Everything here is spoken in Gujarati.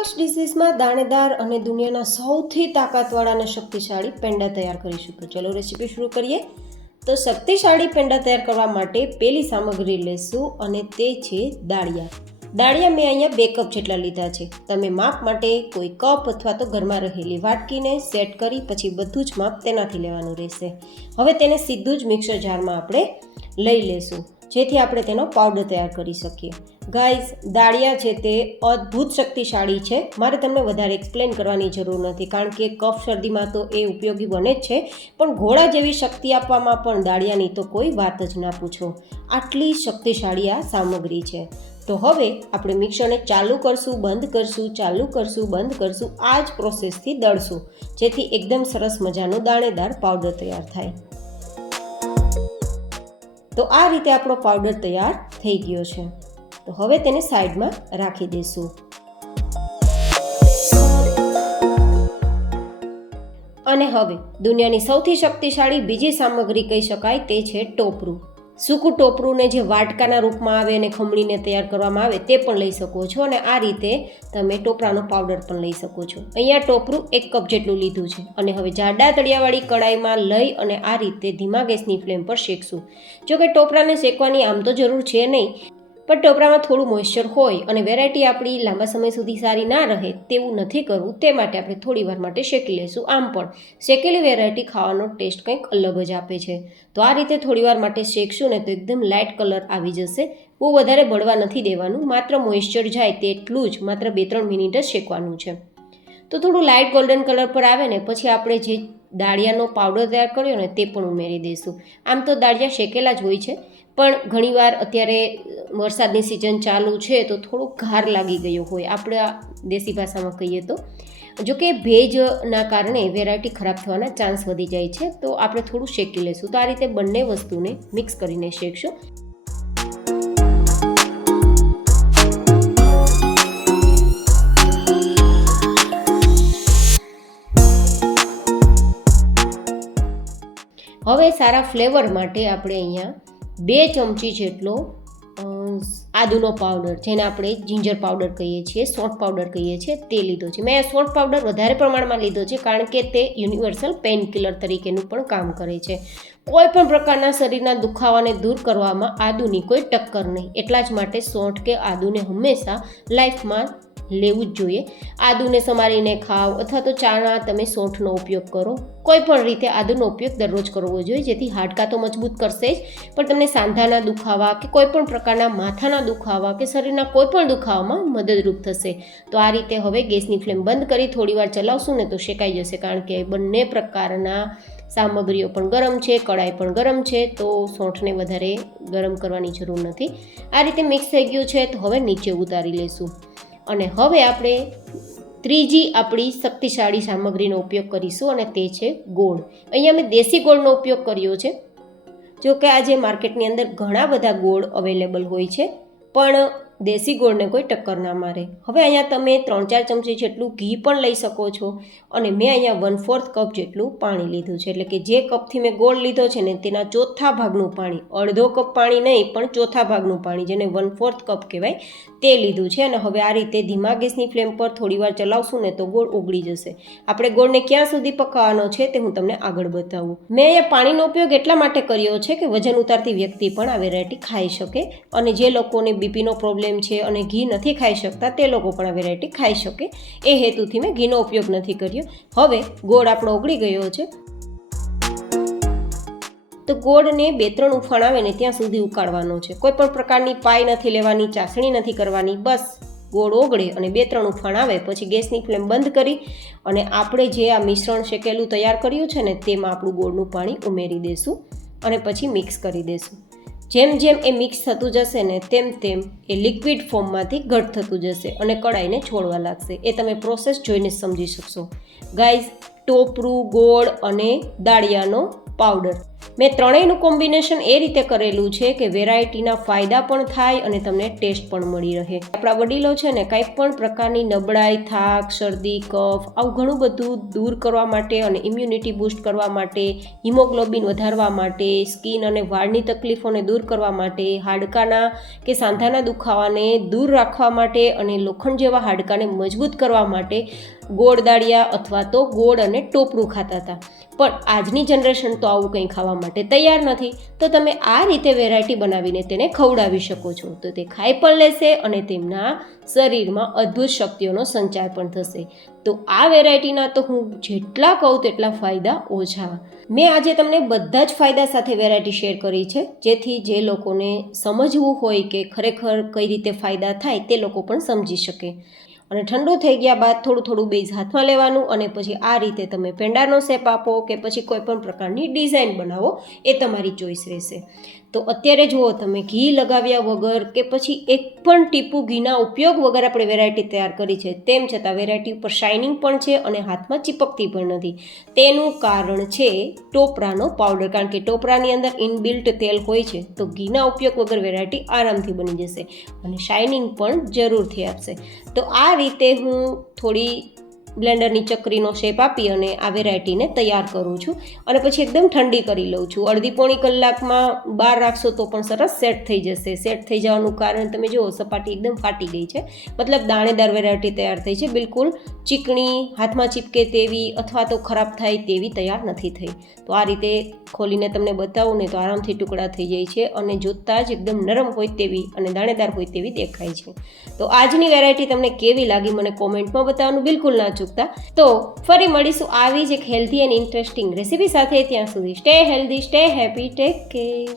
બ્રેકફાસ્ટ ડિશિસમાં દાણેદાર અને દુનિયાના સૌથી તાકાતવાળા અને શક્તિશાળી પેંડા તૈયાર કરીશું. તો ચલો રેસીપી શરૂ કરીએ. તો શક્તિશાળી પેંડા તૈયાર કરવા માટે પહેલી સામગ્રી લેશું અને તે છે દાળિયા. દાળિયા મેં અહીંયા 2 કપ જેટલા લીધા છે. તમે માપ માટે કોઈ કપ અથવા તો ઘરમાં રહેલી વાટકીને સેટ કરી પછી બધું જ માપ તેનાથી લેવાનું રહેશે. હવે તેને સીધું જ મિક્સર જારમાં આપણે લઈ લેશું જેથી આપણે તેનો પાવડર તૈયાર કરી શકીએ. ગાઈઝ, દાળિયા છે તે અદ્ભુત શક્તિશાળી છે. મારે તમને વધારે એક્સપ્લેન કરવાની જરૂર નથી કારણ કે કફ શરદીમાં તો એ ઉપયોગી બને જ છે, પણ ઘોડા જેવી શક્તિ આપવામાં પણ દાળિયાની તો કોઈ વાત જ ના પૂછો. આટલી શક્તિશાળી આ સામગ્રી છે. તો હવે આપણે મિક્સરને ચાલુ કરશું, બંધ કરશું, ચાલુ કરશું, બંધ કરશું. આ જ પ્રોસેસથી દળશું જેથી એકદમ સરસ મજાનો દાણેદાર પાવડર તૈયાર થાય. તો આ રીતે આપણો પાવડર તૈયાર થઈ ગયો છે. તો હવે તેને સાઈડમાં રાખી દઈશું. અને હવે દુનિયાની સૌથી શક્તિશાળી બીજી સામગ્રી કહી શકાય તે છે ટોપરું. સૂકું ટોપરુંને જે વાટકાના રૂપમાં આવે અને ખમણીને તૈયાર કરવામાં આવે તે પણ લઈ શકો છો અને આ રીતે તમે ટોપરાનો પાવડર પણ લઈ શકો છો. અહીંયા ટોપરું 1 કપ જેટલું લીધું છે અને હવે જાડા તળિયાવાળી કડાઈમાં લઈ અને આ રીતે ધીમા ગેસની ફ્લેમ પર શેકશું. જો કે ટોપરાને શેકવાની આમ તો જરૂર છે નહીં, પણ ટોપરામાં થોડું મોઇશ્ચર હોય અને વેરાયટી આપણી લાંબા સમય સુધી સારી ના રહે તેવું નથી કરવું, તે માટે આપણે થોડી વાર માટે શેકી લઈશું. આમ પણ શેકેલી વેરાયટી ખાવાનો ટેસ્ટ કંઈક અલગ જ આપે છે. તો આ રીતે થોડી વાર માટે શેકશું ને તો એકદમ લાઇટ કલર આવી જશે. બહુ વધારે બળવા નથી દેવાનું, માત્ર મોઇશ્ચર જાય તેટલું જ, માત્ર 2-3 મિનિટ જ શેકવાનું છે. તો થોડું લાઇટ ગોલ્ડન કલર પર આવે ને પછી આપણે જે દાળિયાનો પાવડર તૈયાર કર્યો ને તે પણ ઉમેરી દઈશું. આમ તો દાળિયા શેકેલા જ હોય છે, પણ ઘણીવાર અત્યારે વરસાદની સિઝન ચાલુ છે તો થોડુંક ઘાર લાગી ગયો હોય, આપણે દેશી ભાષામાં કહીએ તો. જોકે ભેજના કારણે વેરાયટી ખરાબ થવાના ચાન્સ વધી જાય છે, તો આપણે થોડું શેકી લઈશું. તો આ રીતે બંને વસ્તુને મિક્સ કરીને શેકશું. હવે સારા ફ્લેવર માટે આપણે અહીંયા 2 ચમચી જેટલો આદુનો પાવડર, જેને આપણે જિંજર પાવડર કહીએ છીએ, સોંઠ પાવડર કહીએ છીએ, તે લીધો છે. મેં સોંઠ પાવડર વધારે પ્રમાણમાં લીધો છે કારણ કે તે યુનિવર્સલ પેઇન કિલર તરીકેનું પણ કામ કરે છે. કોઈ પણ પ્રકારના શરીરના દુખાવાને દૂર કરવામાં આદુની કોઈ ટક્કર નહીં, એટલા જ માટે સોંઠ કે આદુને હંમેશા લાઈફમાં લેવું જ જોઈએ. આદુને સમારીને ખાઓ અથવા તો ચાના તમે સોંઠનો ઉપયોગ કરો. કોઈ પણ રીતે આદુનો ઉપયોગ દરરોજ કરવો જોઈએ જેથી હાડકાં તો મજબૂત કરશે જ, પણ તમને સાંધાના દુખાવા કે કોઈ પણ પ્રકારના માથાના દુખાવા કે શરીરના કોઈ પણ દુખાવામાં મદદરૂપ થશે. તો આ રીતે હવે ગેસની ફ્લેમ બંધ કરી થોડી વાર ચલાવશું ને તો શેકાઈ જશે કારણ કે બંને પ્રકારના સામગ્રીઓ પણ ગરમ છે, કડાઈ પણ ગરમ છે, તો સોંઠને વધારે ગરમ કરવાની જરૂર નથી. આ રીતે મિક્સ થઈ ગયું છે તો હવે નીચે ઉતારી લઈશું. અને હવે આપણે ત્રીજી આપણી શક્તિશાળી સામગ્રીનો ઉપયોગ કરીશું અને તે છે ગોળ. અહીંયા મેં દેશી ગોળનો ઉપયોગ કર્યો છે. જો કે આજે માર્કેટની અંદર ઘણા બધા ગોળ અવેલેબલ હોય છે, પણ દેશી ગોળને કોઈ ટક્કર ના મારે. હવે અહીંયા તમે 3-4 ચમચી જેટલું ઘી પણ લઈ શકો છો અને મેં અહીંયા 1/4 કપ જેટલું પાણી લીધું છે. એટલે કે જે કપથી મેં ગોળ લીધો છે ને તેના ચોથા ભાગનું પાણી, અડધો કપ પાણી નહીં પણ ચોથા ભાગનું પાણી, જેને 1/4 કપ કહેવાય, તે લીધું છે. અને હવે આ રીતે ધીમા ગેસની ફ્લેમ પર થોડી વાર ચલાવશું ને તો ગોળ ઓગળી જશે. આપણે ગોળને ક્યાં સુધી પકાવવાનો છે તે હું તમને આગળ બતાવું. મેં અહીંયા પાણીનો ઉપયોગ એટલા માટે કર્યો છે કે વજન ઉતારતી વ્યક્તિ પણ આ વેરાયટી ખાઈ શકે અને જે લોકોને બીપીનો પ્રોબ્લેમ છે અને ઘી નથી ખાઈ શકતા તે લોકો પણ આ વેરાયટી ખાઈ શકે, એ હેતુથી મેં ઘીનો ઉપયોગ નથી કર્યો. હવે ગોળ આપણો ઓગળી ગયો છે તો ગોળને 2-3 ઉફાણ આવે ને ત્યાં સુધી ઉકાળવાનો છે. કોઈ પણ પ્રકારની પાઈ નથી લેવાની, ચાસણી નથી કરવાની. બસ ગોળ ઓગળે અને 2-3 ઉફાણ આવે પછી ગેસની ફ્લેમ બંધ કરી અને આપણે જે આ મિશ્રણ શેકેલું તૈયાર કર્યું છે ને તેમાં આપણું ગોળનું પાણી ઉમેરી દઈશું અને પછી મિક્સ કરી દઈશું. જેમ જેમ એ મિક્સ થતું જશે ને તેમ તેમ એ લિક્વિડ ફોર્મમાંથી ઘટ થતું જશે અને કડાઈને છોડવા લાગશે. એ તમે પ્રોસેસ જોઈને સમજી શકશો. ગાઈઝ, ટોપરું, ગોળ અને દાળિયાનો પાવડર મેં ત્રણેયનું કોમ્બિનેશન એ રીતે કરેલું છે કે વેરાયટીના ફાયદા પણ થાય અને તમને ટેસ્ટ પણ મળી રહે. આપણા વડીલો છે ને કંઈક પણ પ્રકારની નબળાઈ, થાક, શરદી, કફ આવું ઘણું બધું દૂર કરવા માટે અને ઇમ્યુનિટી બૂસ્ટ કરવા માટે, હિમોગ્લોબિન વધારવા માટે, સ્કિન અને વાળની તકલીફોને દૂર કરવા માટે, હાડકાના કે સાંધાના દુખાવાને દૂર રાખવા માટે અને લોખંડ જેવા હાડકાને મજબૂત કરવા માટે ગોળ દાળિયા અથવા તો ગોળ અને ટોપરું ખાતા હતા. પણ આજની જનરેશન તો આવું કંઈ ખાવા માટે તૈયાર નથી. તો તમે આ રીતે વેરાયટી બનાવીને તેને ખવડાવી શકો છો. તો તે ખાઈ પણ લેશે અને તેમના શરીરમાં અદ્ભુત શક્તિઓનો સંચાર પણ થશે. તો આ વેરાયટીના તો હું જેટલા કહું તેટલા ફાયદા ઓછા. મેં આજે તમને બધા જ ફાયદા સાથે વેરાયટી શેર કરી છે, જેથી જે લોકોને સમજવું હોય કે ખરેખર કઈ રીતે ફાયદા થાય તે લોકો પણ સમજી શકે. અને ઠંડુ થઈ ગયા બાદ થોડું થોડું બેઝ હાથમાં લેવાનું અને પછી આ રીતે તમે પેંડાનો શેપ આપો કે પછી કોઈ પણ પ્રકારની ડિઝાઇન બનાવો, એ તમારી ચોઈસ રહેશે. તો અત્યારે જુઓ તમે ઘી લગાવ્યા વગર કે પછી એક પણ ટીપું ઘીના ઉપયોગ વગર આપણે વેરાયટી તૈયાર કરી છે, તેમ છતાં વેરાયટી ઉપર શાઇનિંગ પણ છે અને હાથમાં ચીપકતી પણ નથી. તેનું કારણ છે ટોપરાનો પાવડર, કારણ કે ટોપરાની અંદર ઇનબિલ્ટ તેલ હોય છે. તો ઘીના ઉપયોગ વગર વેરાયટી આરામથી બની જશે અને શાઇનિંગ પણ જરૂરથી આપશે. તો આ રીતે હું થોડી બ્લેન્ડરની ચકરીનો શેપ આપી અને આ વેરાયટીને તૈયાર કરું છું અને પછી એકદમ ઠંડી કરી લઉં છું. અડધી પોણી કલાકમાં બહાર રાખશો તો પણ સરસ સેટ થઈ જશે. સેટ થઈ જવાનું કારણ તમે જુઓ, સપાટી એકદમ ફાટી ગઈ છે, મતલબ દાણેદાર વેરાયટી તૈયાર થઈ છે. બિલકુલ ચીકણી, હાથમાં ચીપકે તેવી અથવા તો ખરાબ થાય તેવી તૈયાર નથી થઈ. તો આ રીતે ખોલીને તમને બતાવું ને તો આરામથી ટુકડા થઈ જાય છે અને જોતાં જ એકદમ નરમ હોય તેવી અને દાણેદાર હોય તેવી દેખાય છે. તો આજની વેરાયટી તમને કેવી લાગી મને કોમેન્ટમાં બતાવવાનું બિલકુલ ના ચૂકતા. તો ફરી મળીશું આવી જ એક હેલ્ધી એન્ડ ઇન્ટરેસ્ટિંગ રેસીપી સાથે. ત્યાં સુધી stay healthy, stay happy, take care.